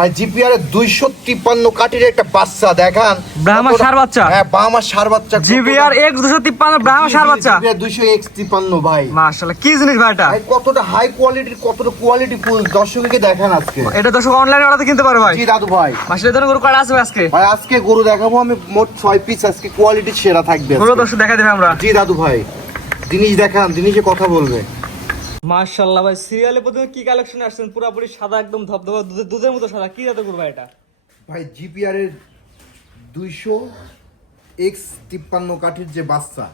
ভাই জিপিআর 253 কাঠির একটা বাচ্চা দেখান, ব্রাহ্মা ষাঁড় বাচ্চা। হ্যাঁ ব্রাহ্মা ষাঁড় বাচ্চা, জিবিআর X 253 ব্রাহ্মা ষাঁড় বাচ্চা। জিপিআর 253 ভাই। মাশাআল্লাহ, কি জিনিস ভাই এটা? ভাই কতটা হাই কোয়ালিটির, কতটা কোয়ালিটি ফুল দর্শককে দেখান আজকে। এটা দর্শক অনলাইনে অর্ডার কিনতে পারে ভাই। জি দাদু ভাই। মাসের জন্য গরু কাটা আছে ভাই আজকে? ভাই আজকে গরু দেখাবো আমি মোট 6 পিস, আজকে কোয়ালিটি সেরা থাকবে গরু আজকে। দর্শক দেখা দেবে আমরা। জি দাদু ভাই, জিনিস দেখান, জিনিসে কথা বলবে। মাশাআল্লাহ ভাই, সিরিয়ালে প্রথমে কি কালেকশন আসছেন? পুরোপুরি সাদা, একদম ধবধবা দুধের মতো সাদা। কি জাতের গরু ভাই এটা? ভাই জিপিআর এর 200X53 কাঠির যে বাচ্চা,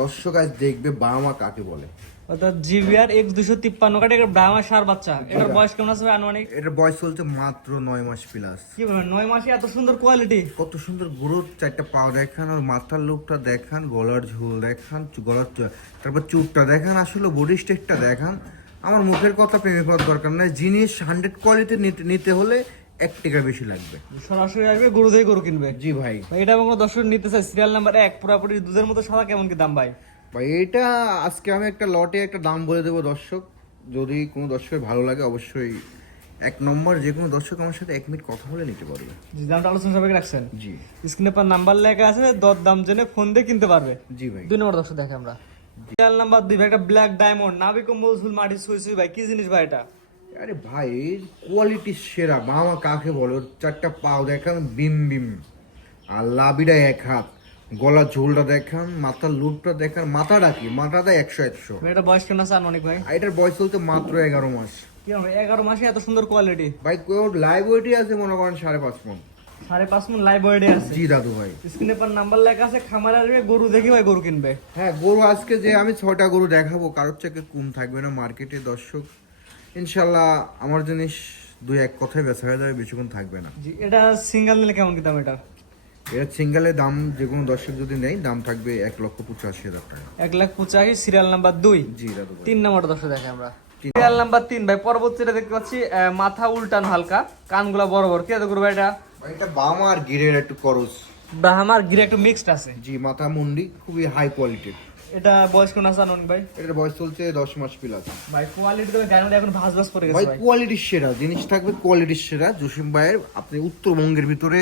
দর্শক আজ দেখবে বাবা কাকে বলে। অর্থাৎ জিবিআর X 253 কাটে একটা ব্রাহ্মা ষাঁড় বাচ্চা। এটার বয়স কেমন আছে ভাই আনুমানিক? এটার বয়স চলছে মাত্র 9 মাস প্লাস। কি বলেন, 9 মাসে এত সুন্দর কোয়ালিটি? কত সুন্দর গ্রোথ, চারটা পাও দেখান, আর মাথার লোকটা দেখান, গলার ঝোল দেখান, তারপর চুপটা দেখান, আসলে বডি স্ট্রাকচারটা দেখান। আমার মুখের কথা প্রেমে করার দরকার নাই, জিনিস 100 কোয়ালিটি নিতে হলে 1 টাকা বেশি লাগবে। সরাসরি আসবে, গরু দিয়ে গরু কিনবে। জি ভাই। ভাই এটা কোনো দর্শক নিতে চাই, সিরিয়াল নাম্বার 1 পুরোপুরি দুধের মতো সাদা, কেমন কি দাম ভাই? ভাই এটা আজকে আমি একটা লটে একটা দাম বলে দেবো দর্শক, যদি কোনো দর্শকের ভালো লাগে অবশ্যই 1 নম্বর যে কোনো দর্শক আমার সাথে 1 মিনিট কথা বলে নিতে পারবে। জি, দামটা আলোচনা সবাইকে রাখছেন। জি স্ক্রিনে পর নাম্বার লেখা আছে, দর দাম জেনে ফোন দিয়ে কিনতে পারবে। জি ভাই। 2 নম্বর দর্শক দেখে আমরা সিরিয়াল নাম্বার 2 ভাই, একটা ব্ল্যাক ডায়মন্ড নাভি কম্বল ঝুল মাটি সুই সুই ভাই, কি জিনিস ভাই এটা? আরে ভাই কোয়ালিটি সেরা, মামা কাকে বলে, ওর 4টা পাও দেখান বিম বিম, আর লাবিটা 1 হাত, গলা ঝোলটা দেখান, মাথার লুটটা দেখান, মাথাটা কি, মাথাটা 100 ভাই এটা বয়স কেমন আছে আনুমানিক ভাই? আর এটার বয়স চলতে মাত্র 11 মাস। কি হবে 11 মাসে এত সুন্দর কোয়ালিটি? ভাই ওর লাইভ ওয়েটই আছে মনে করেন 5.5 মণ। 5.5 মণ লাইভ ওয়েটে আছে। জি দাদু ভাই। স্ক্রিনে পর নাম্বার লেখা আছে, খামারে আসবে, গরু দেখি ভাই গরু কিনবে। হ্যাঁ গরু আজকে যে আমি 6টা গরু দেখাবো, কারোর থেকে কম থাকবে না মার্কেটে দর্শক। ইনশাল্লাহ আমার জিনিস 2-1 কথায় বেচা হয়ে যাবে, বেশিক্ষণ থাকবে না। জি, এটা সিঙ্গেল নিলে কেমন কি দাম এটা? এটা সিঙ্গেলের দাম যে কোনো দর্শক যদি নেই, দাম থাকবে 1,85,000 টাকা। 1,85,000, সিরিয়াল নাম্বার 2। জি দাদু ভাই। 3 নম্বর দর্শক দেখে আমরা সিরিয়াল নাম্বার 3 ভাই, পরবর্তী এটা দেখতে পাচ্ছি, মাথা উল্টানো হালকা, কানগুলা বড় বড়। কি এত করবে এটা? ভাই এটা বাম আর গিরের একটু করস। ব্রাহ্মার গিরে একটু মিক্সড আছে। জি মাথা মুন্ডি খুবই হাই কোয়ালিটির। এটা বয়স কোন আছে আনুন ভাই? এটার বয়স চলছে 10 মাস প্লাস। ভাই কোয়ালিটি তো গায়ের মধ্যে এখন ভাঁজ ভাঁজ পড়ে গেছে ভাই ভাই। কোয়ালিটির সেরা জিনিস থাকবে, কোয়ালিটির সেরা জসিম ভাইয়ের। আপনি উত্তরবঙ্গের ভিতরে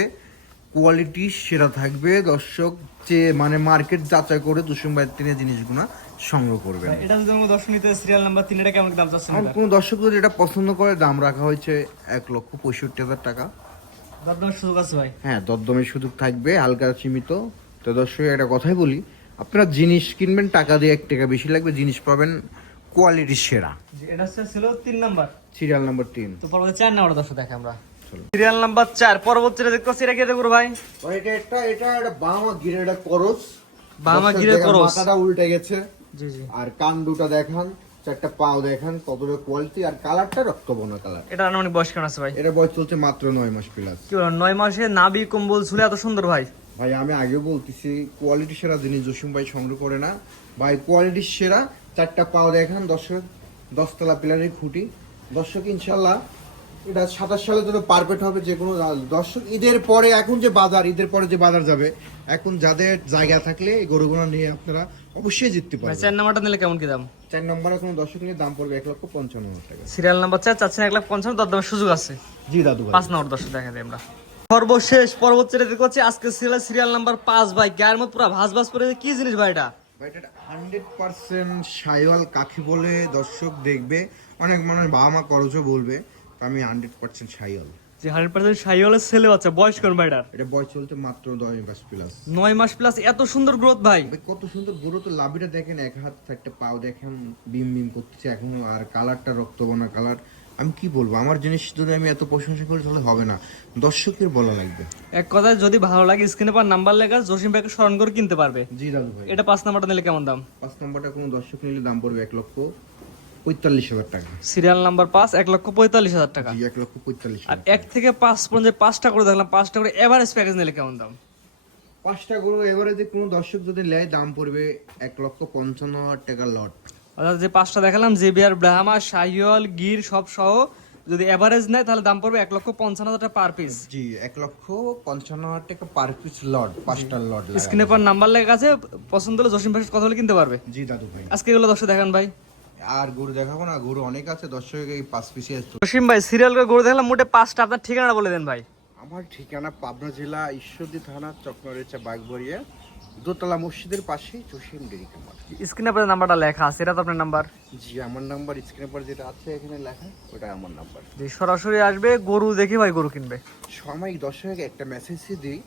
কোয়ালিটি সেরা থাকবে দর্শক, যে মানে মার্কেট যাচাই করে জসিম ভাইয়ের থেকে জিনিসগুলো সংগ্রহ করবেন। ভাই, এটা যদি কোনো দর্শক নিতে সিরিয়াল নাম্বার 3, এটা কেমন কি দাম চাচ্ছেন আর এটা? কোনো দর্শক যদি এটা পছন্দ করে, দাম রাখা হয়েছে 1,65,000 টাকা। দরদামের সুযোগ আছে ভাই? হ্যাঁ দরদমের সুযোগ থাকবে, হালকা সীমিত। তো দর্শক একটা কথাই বলি, আপনারা জিনিস কিনবেন টাকা দিয়ে 1 টাকা বেশি লাগবে, জিনিস পাবেন কোয়ালিটির সেরা। জি, এটা ছিল 3 নাম্বার। Serial number 3। তো পরবর্তী 4 নাম্বার দর্শক দেখে আমরা সিরিয়াল নাম্বার 4 পরবর্তীটা দেখতে পাচ্ছি, এটা কি দেখো ভাই? এটা বামা গিরে একটা করস, বামা দর্শক গিরে দেখেন করস। মাথাটা উল্টে গেছে। জি জি। আর কান দুটা দেখান, 4টা পাও দেখান, কতটা কোয়ালিটি, আর কালারটা রক্তবর্ণ কালার। এটা আনুমানিক বয়স কেমন আছে ভাই? এটা বয়স চলছে মাত্র 9 মাস প্লাস। কি বলেন, 9 মাসে নাভি কম্বল ঝুলে এত সুন্দর ভাই? ভাই আমি আগেও বলতেছি, কোয়ালিটি সেরা জিনিস জসিম ভাই সংগ্রহ করে না ভাই, কোয়ালিটি সেরা। 4টা পাও দেখান দর্শক, 10 তলা পিলারের খুঁটি দর্শক। ইনশাল্লাহ এটা 27 সালের জন্য পারফেক্ট হবে যে কোনো দর্শক। ঈদের পরে এখন যে বাজার, ঈদের পরে যে বাজার যাবে, এখন যাদের জায়গা থাকলে এই গরুগুলো নিয়ে আপনারা অবশ্যই জিততে ভাই পারবেন। 4 নাম্বারটা নিলে কেমন কি দাম? 4 নম্বরে কোনো দর্শক নিয়ে দাম পড়বে 1,55,000 টাকা। সিরিয়াল নাম্বার 4 চাচ্ছেন 1,50,000, দরদামের সুযোগ আছে। জি দাদু ভাই। 5 নম্বর দর্শক দেখা যায় আমরা সর্বশেষ পরবর্তীটা দেখতে পাচ্ছি, আজকে সিরিয়াল নাম্বার 5 ভাই, গায়ের মধ্যে পুরো ভাঁজ ভাঁজ পড়ে, কি জিনিস ভাই এটা? ভাই এটা 100% শাইওয়াল কাকে বলে দর্শক দেখবে, অনেক মানুষ বাবা মা করজও বলবে, তো আমি 100% শাইওয়াল। যে 100% শাহিওয়ালের ছেলে বাচ্চা, বয়স কোন ভাই এটার? এটা বয়স চলতে মাত্র 10 মাস প্লাস। 9 মাস প্লাস, এত সুন্দর গ্রোথ ভাই। ভাই কত সুন্দর গরু, তো লাভিটা দেখেন, 1 হাত 4টা পাও দেখেন, বিম বিম করতেছে এখনো, আর কালারটা রক্তবর্ণ কালার। আমি কি বলবো, আমার জিনিস যদি আমি এত প্রশংসা করি তাহলে হবে না, দর্শকের বলা লাগবে। এক কথায় যদি ভালো লাগে, স্ক্রিনে পর নাম্বার লেখা, জসিম ভাইকে স্মরণ করে কিনতে পারবে। জি দাদু ভাই। এটা 5 নাম্বারটা নিলে কেমন দাম? 5 নম্বরটা কোনো দর্শক নিলে দাম পড়বে 1,45,000 টাকা। সিরিয়াল নাম্বার 5, 1,45,000 টাকা। জি 1,45,000। আর 1 থেকে 5 পর্যন্ত 5টা করে দেখলাম, 5টা করে এভারেজ প্যাকেজ নিলে কেমন দাম? 5টা গরু এভারেজে কোনো দর্শক যদি নেয়, দাম পড়বে 1,55,000 টাকা লট। অর্থাৎ যে 5টা দেখালাম, জেবিআর, ব্রাহ্মা, শাহিওয়াল, গির সব সহ যদি এভারেজ নেয়, তাহলে দাম পড়বে 1,55,000 টাকা পার পিস। জি 1,55,000 টাকা পার পিস লট, 5টা লট। স্ক্রিনে পর নাম্বার লেখা আছে, পছন্দ হলে জসিম ভাইয়ের কথা বলে কিনতে পারবে। জি দাদু ভাই। আজকে এগুলো দর্শক দেখান ভাই। আর গরু দেখাবো না, গরু অনেক আছে, দর্শক এই 5 পিসি আছে। জসিম ভাই সিরিয়াল করে গরু দেখলাম মোটে 5টা, আপনার ঠিকানাটা বলে দেন ভাই। আমার ঠিকানা পাবনা জেলা ঈশ্বরদী থানা চকনরেচা বাগবাড়িয়া, দোতলা মসজিদের পাশে জসিম ডেরি খামার। স্ক্রিনে আপনার নাম্বারটা লেখা আছে, এটা তো আপনার নাম্বার? জি আমার নাম্বার স্ক্রিনের পর যেটা আছে এখানে লেখা, ওটা আমার নাম্বার। জি, সরাসরি আসবে, গরু দেখে ভাই গরু কিনবে। সময় দর্শক একটা মেসেজ দিই,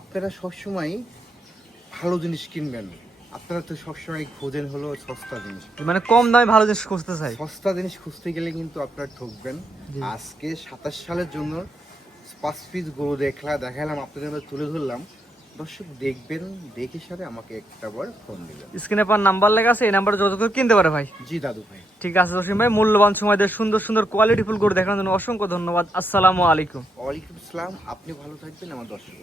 আপনারা সবসময় ভালো জিনিস কিনবেন। আপনারা তো সবসময় খোঁজেন হলো সস্তা জিনিস, মানে কম দামে ভালো জিনিস খুঁজতে চাই। সস্তা জিনিস খুঁজতে গেলে কিন্তু আপনারা ঠকবেন। জি। আজকে 27 সালের জন্য 5 পিস গরু দেখালাম আপনাদের মধ্যে তুলে ধরলাম। দর্শক দেখবেন, দেখে সাথে আমাকে একটা বার ফোন দিবেন। স্ক্রিনে আপনার নাম্বার লেখা আছে, এই নাম্বারে যোগাযোগ করে কিনতে পারে ভাই। জি দাদু ভাই। ঠিক আছে জসিম ভাই, মূল্যবান সময় দিয়ে সুন্দর সুন্দর কোয়ালিটিফুল গরু দেখানোর জন্য অসংখ্য ধন্যবাদ। আসসালামু আলাইকুম। ওয়ালাইকুম আসসালাম, আপনি ভালো থাকবেন আমার দর্শক।